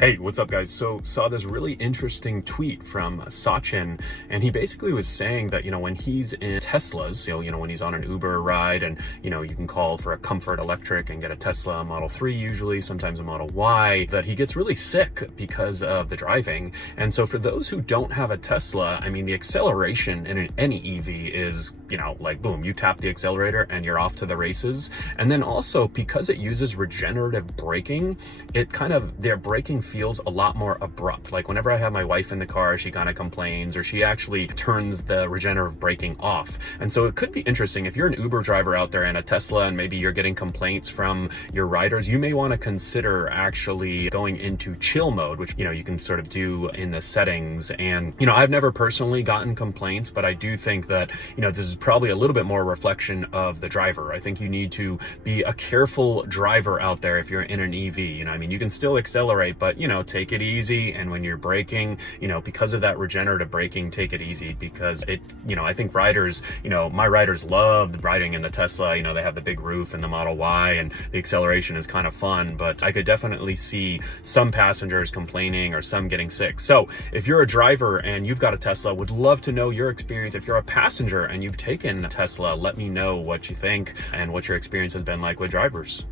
Hey, what's up guys? So saw this really interesting tweet from Sachin, and he basically was saying that, when he's in Teslas, when he's on an Uber ride and, you can call for a Comfort Electric and get a Tesla Model 3 usually, sometimes a Model Y, that he gets really sick because of the driving. And so for those who don't have a Tesla, the acceleration in any EV is, like boom, you tap the accelerator and you're off to the races. And then also because it uses regenerative braking, their braking feels a lot more abrupt. Like whenever I have my wife in the car, she kind of complains, or she actually turns the regenerative braking off. And so it could be interesting if you're an Uber driver out there in a Tesla and maybe you're getting complaints from your riders, you may want to consider actually going into chill mode, which, you can sort of do in the settings. And, I've never personally gotten complaints, but I do think that, this is probably a little bit more reflection of the driver. I think you need to be a careful driver out there if you're in an EV. You can still accelerate, but take it easy. And when you're braking, because of that regenerative braking, take it easy, because I think riders, my riders love riding in the Tesla. They have the big roof and the Model Y, and the acceleration is kind of fun, but I could definitely see some passengers complaining or some getting sick. So if you're a driver and you've got a Tesla, would love to know your experience. If you're a passenger and you've taken a Tesla, let me know what you think and what your experience has been like with drivers.